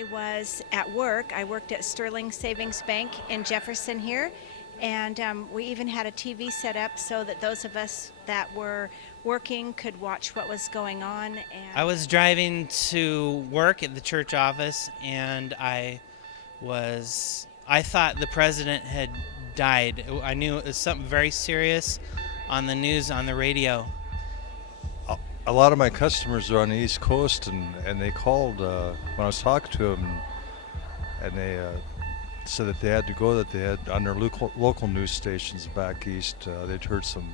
I was at work. I worked at Sterling Savings Bank in Jefferson here, and we even had a TV set up so that those of us that were working could watch what was going on. And I was driving to work at the church office, and I thought the president had died. I knew it was something very serious on the news, on the radio. A lot of my customers are on the East Coast, and they called when I was talking to them, and they said that they had to go, that they had on their local news stations back east, they'd heard some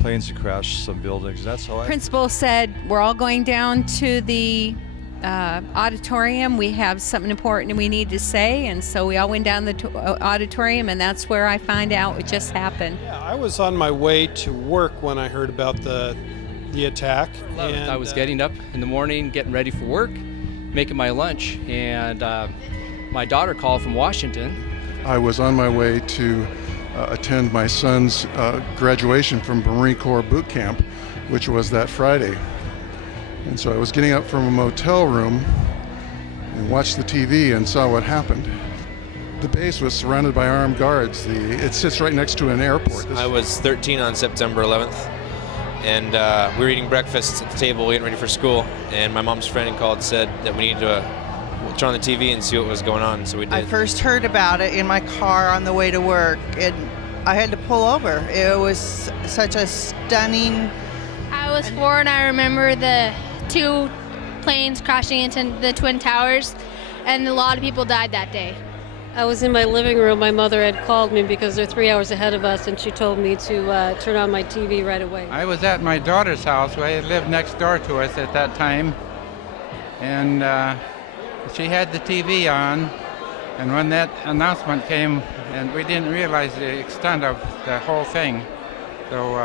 planes had crashed some buildings. That's how Principal said, we're all going down to the auditorium. We have something important we need to say, and so we all went down the auditorium, and that's where I find out it just happened. Yeah, I was on my way to work when I heard about the attack. And I was getting up in the morning, getting ready for work, making my lunch, and my daughter called from Washington. I was on my way to attend my son's graduation from Marine Corps boot camp, which was that Friday. And so I was getting up from a motel room and watched the TV and saw what happened. The base was surrounded by armed guards. It sits right next to an airport. I was 13 on September 11th, and we were eating breakfast at the table, getting ready for school, and my mom's friend called and said that we needed to turn on the TV and see what was going on, so we did. I first heard about it in my car on the way to work, and I had to pull over. It was such a stunning... I was 4, and I remember the 2 planes crashing into the Twin Towers, and a lot of people died that day. I was in my living room. My mother had called me because they're 3 hours ahead of us, and she told me to turn on my TV right away. I was at my daughter's house. I lived next door to us at that time, and she had the TV on, and when that announcement came, and we didn't realize the extent of the whole thing, so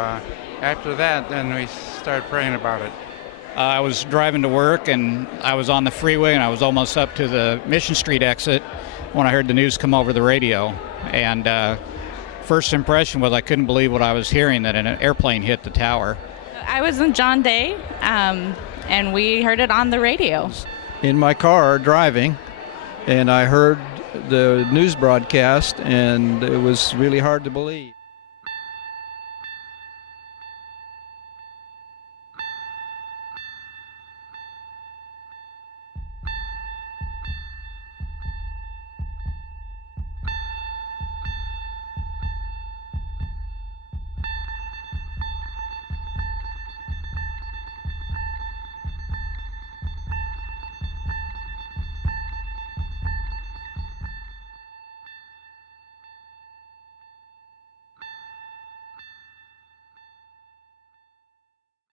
after that, then we started praying about it. I was driving to work, and I was on the freeway, and I was almost up to the Mission Street exit when I heard the news come over the radio. And first impression was I couldn't believe what I was hearing, that an airplane hit the tower. I was in John Day, and we heard it on the radio. In my car driving, and I heard the news broadcast, and it was really hard to believe.